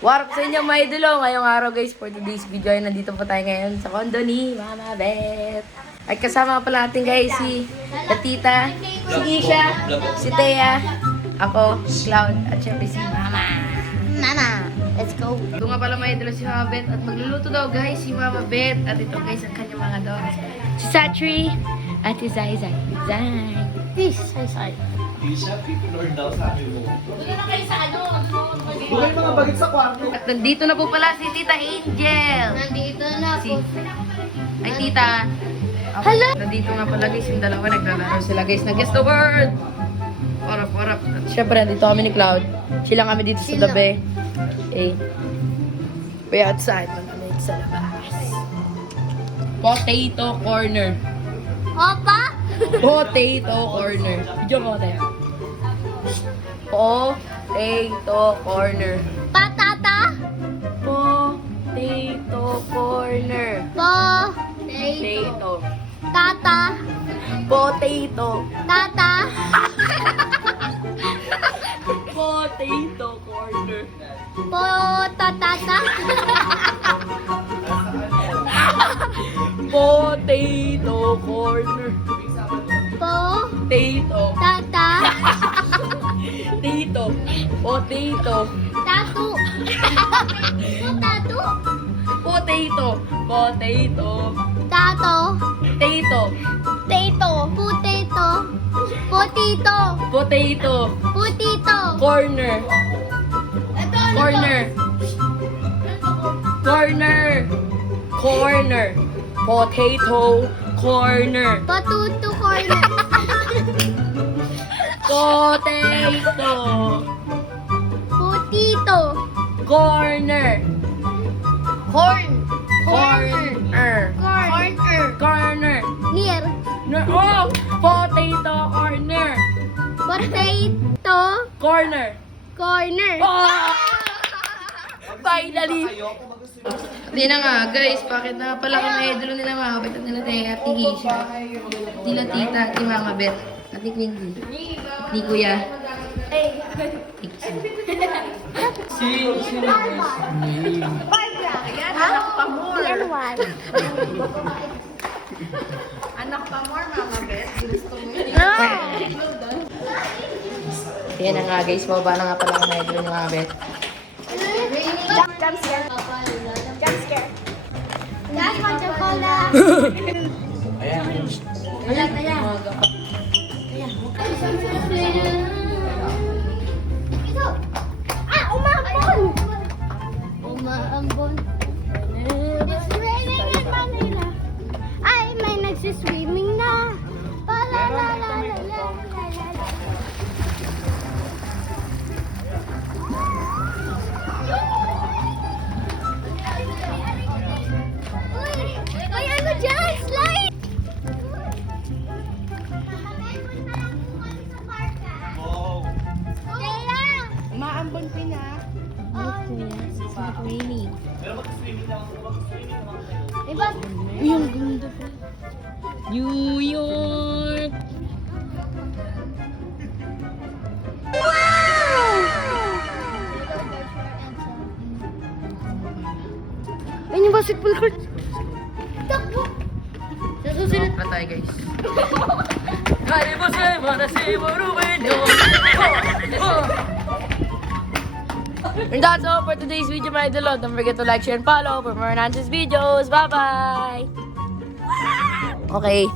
Warap sa inyo mga idolo. Ngayong araw guys, for today's video ay nandito po tayo ngayon sa kondo ni Mama Beth. At kasama pala natin guys si Tita, si Isha, si Thea, ako, Cloud, at syempre si Mama. Mama, let's go. Ito nga pala mga idolo si Mama Beth at magluluto daw guys si Mama Beth. At ito guys ang kanyang mga dogs. Si Satri at si Zai. This, sorry. Isha, pipinor daw sa akin mo. Doon na kayo sa ano? Bukay mga bagit sa kwarto. At nandito na po pala si Tita Angel. Nandito na Si, po. ay Tita. Ako, Hello? nandito nga pala guys yung dalawa. Naglalaro sila guys. Nag-guess the word. Orap. At syempre nandito kami ni Cloud. Sila kami dito sa Sila. tabi. Okay. We're outside. Malamig sa labas. Potato corner. Opa? Potato corner. Video ko tayo. Potato corner. Patata? Potato corner. Potato. Tata? Potato. Tata? Potato corner. Potatata? Potato corner. Potato. Tata? Potato. Potato. Tatu? Tatu? Potato. Potato. Tato? Potato. Potato? Potato? Potito? Potato. Potito? Corner. Corner. Corner. Corner. Potato. Corner. Patuto corner? Potato. Potito? Corner. Corn? Corner. Corner? Corner. Near? Oh! Potato corner. Potato? Corner. Corner? Oh! Finally! Hindi na nga, guys. Bakit na pala kami idolo nila Mama Beth at nila Thea at ni Isha. Nila Tita at ni Mama Beth. At ni Quincy. Ni Kuya. Yan one. Anak pa more, Mama Beth. Gusto mo yun. Yan na nga, guys. Mababa na nga pala kami idolo ni Mama Beth. Jump scare. Jump scare. That's what you call that. Ayan. Ito. Ah, umambon. Umaambon. It's raining in Manila. Ay, may nagsiswimming na. La la la la la la la. Uy, may ano dyan? Slide! Wow. Kaya! Umaambon pa na. Oh, Raining. Pero mag-swimming lang ako. Mag-swimming naman kayo. diba? Yung ganda pa. New York! Ayun yung basketball court. Takbo! Sa susunod. Pa tayo, guys. And that's all for today's video, my idol. Don't forget to like, share, and follow for more Nancy's videos. Bye-bye! Okay.